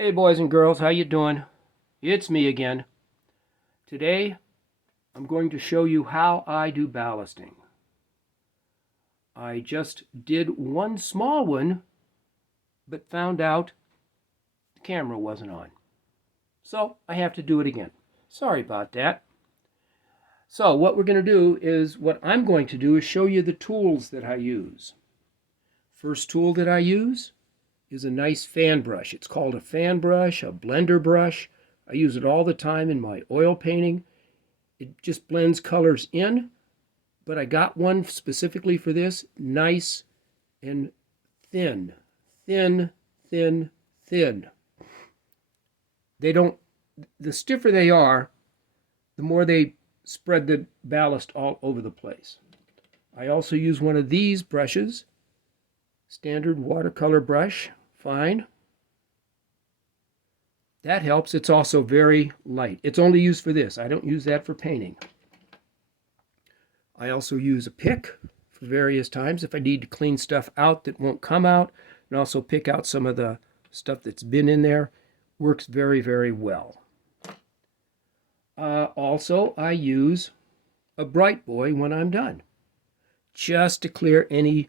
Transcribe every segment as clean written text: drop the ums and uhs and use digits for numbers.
Hey boys and girls, how you doing? It's me again. Today I'm going to show you how I do ballasting. I just did one small one, but found out the camera wasn't on. So I have to do it again. Sorry about that. So what we're going to do is, what I'm going to do is show you the tools that I use. First tool that I use is a nice fan brush. It's called a fan brush, a blender brush. I use it all the time in my oil painting. It just blends colors in, but I got one specifically for this, nice and thin. Thin, thin, thin. The stiffer they are, the more they spread the ballast all over the place. I also use one of these brushes, standard watercolor brush, fine. That helps. It's also very light. It's only used for this. I don't use that for painting. I also use a pick for various times if I need to clean stuff out that won't come out, and also pick out some of the stuff that's been in there. Works very, very well. Also, I use a bright boy when I'm done, just to clear any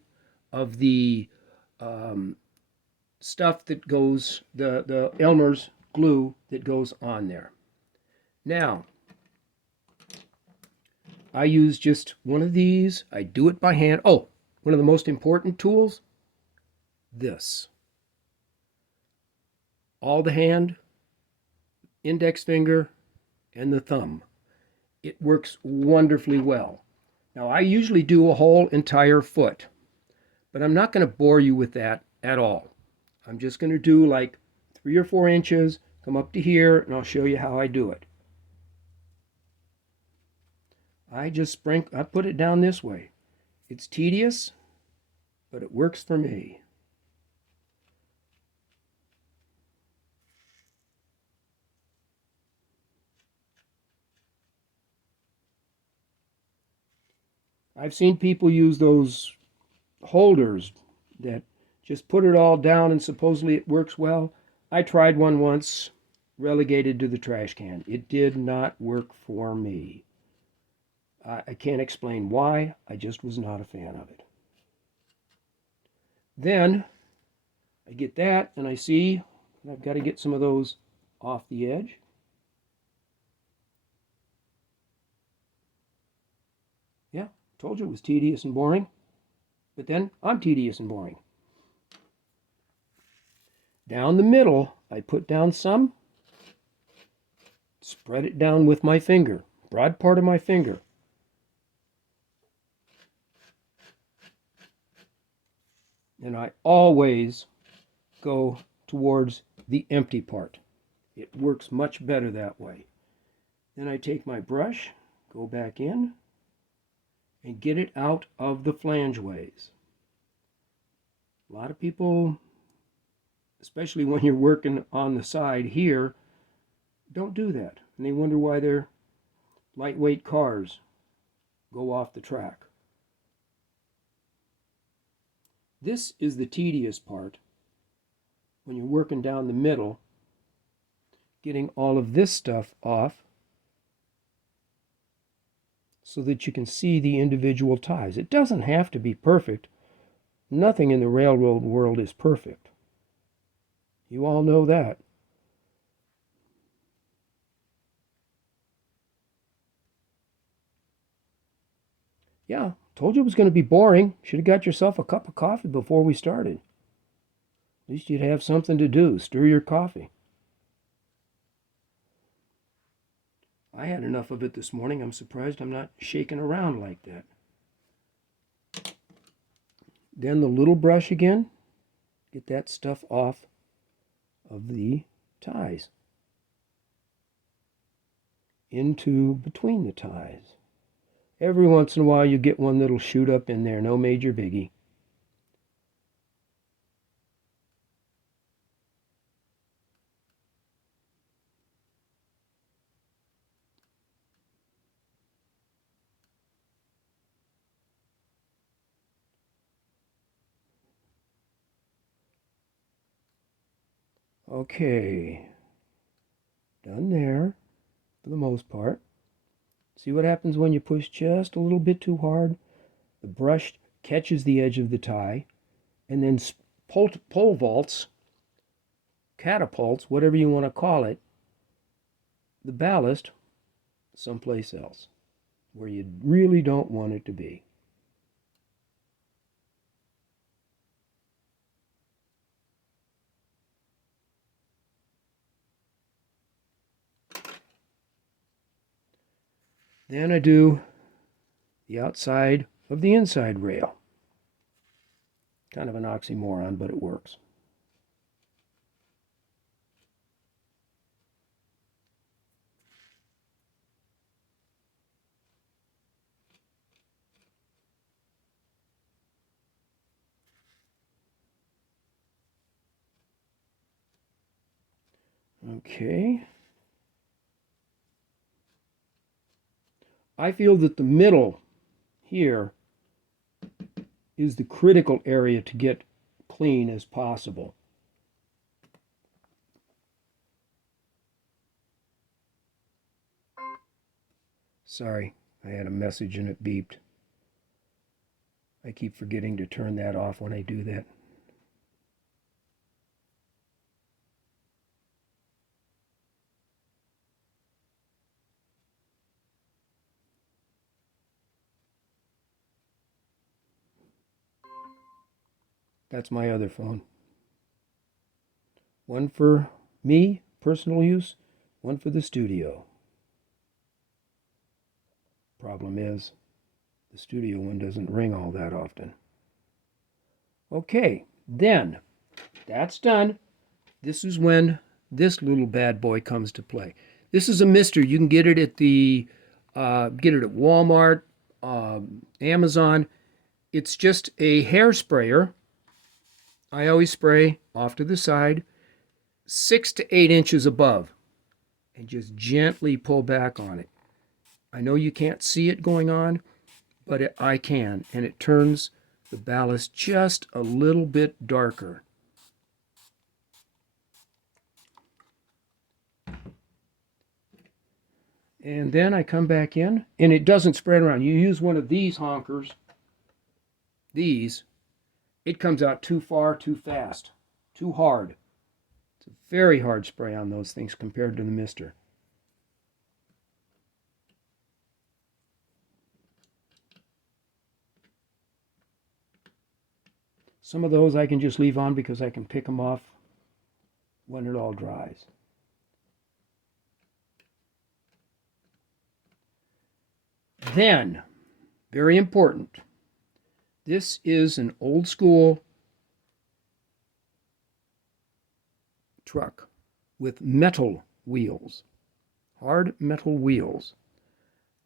of the stuff that goes, the Elmer's glue that goes on there. Now, I use just one of these. I do it by hand. Oh, one of the most important tools, this. All the hand, index finger, and the thumb. It works wonderfully well. Now, I usually do a whole entire foot, but I'm not going to bore you with that at all. I'm just going to do like 3 or 4 inches, come up to here, and I'll show you how I do it. I put it down this way. It's tedious, but it works for me. I've seen people use those holders that just put it all down and supposedly it works well. I tried one once, relegated to the trash can. It did not work for me. I can't explain why. I just was not a fan of it. Then I get that and I see I've got to get some of those off the edge. Yeah, told you it was tedious and boring. But then I'm tedious and boring. Down the middle, I put down some, spread it down with my finger, broad part of my finger. And I always go towards the empty part. It works much better that way. Then I take my brush, go back in, and get it out of the flangeways. A lot of people, especially when you're working on the side here, don't do that. And they wonder why their lightweight cars go off the track. This is the tedious part when you're working down the middle, getting all of this stuff off so that you can see the individual ties. It doesn't have to be perfect. Nothing in the railroad world is perfect. You all know that. Yeah, told you it was going to be boring. Should have got yourself a cup of coffee before we started. At least you'd have something to do. Stir your coffee. I had enough of it this morning. I'm surprised I'm not shaking around like that. Then the little brush again. Get that stuff off of the ties. Into between the ties. Every once in a while you get one that'll shoot up in there. No major biggie. Okay, done there for the most part. See what happens when you push just a little bit too hard? The brush catches the edge of the tie and then pole vaults, catapults, whatever you want to call it, the ballast someplace else where you really don't want it to be. Then I do the outside of the inside rail. Kind of an oxymoron, but it works. Okay. I feel that the middle here is the critical area to get clean as possible. Sorry, I had a message and it beeped. I keep forgetting to turn that off when I do that. That's my other phone. One for me, personal use, one for the studio. Problem is, the studio one doesn't ring all that often. Okay, then, that's done. This is when this little bad boy comes to play. This is a mister. You can get it at Walmart, Amazon. It's just a hair sprayer. I always spray off to the side, 6 to 8 inches above, and just gently pull back on it. I know you can't see it going on, but I can, and it turns the ballast just a little bit darker. And then I come back in, and it doesn't spread around. You use one of these honkers, these, it comes out too far, too fast, too hard. It's a very hard spray on those things compared to the mister. Some of those I can just leave on because I can pick them off when it all dries. Then, very important, this is an old school truck with metal wheels, hard metal wheels.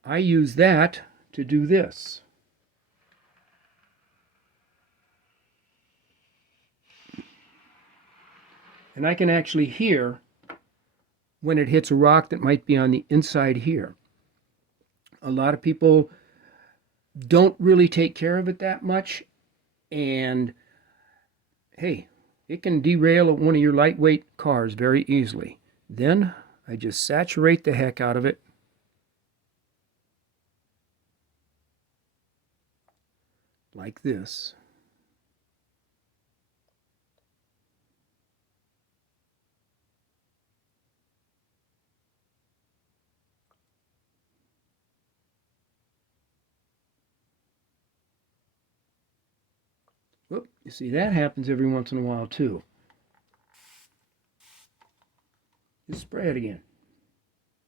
I use that to do this. And I can actually hear when it hits a rock that might be on the inside here. A lot of people don't really take care of it that much, and hey, it can derail one of your lightweight cars very easily. Then I just saturate the heck out of it. Like this. Whoop, you see, that happens every once in a while too. Just spray it again.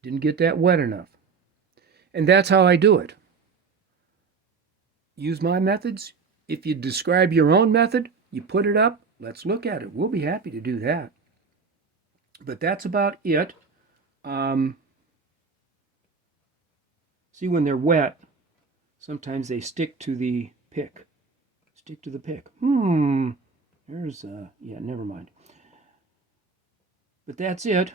Didn't get that wet enough. And that's how I do it. Use my methods. If you describe your own method, you put it up, let's look at it. We'll be happy to do that. But that's about it. See, when they're wet, sometimes they stick to the pick. Stick to the pick. There's, yeah, never mind. But that's it.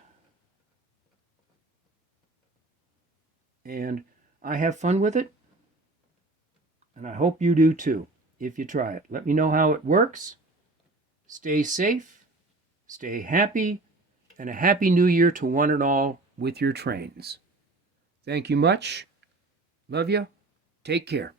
And I have fun with it. And I hope you do too, if you try it. Let me know how it works. Stay safe. Stay happy. and a Happy New Year to one and all with your trains. Thank you much. Love you. Take care.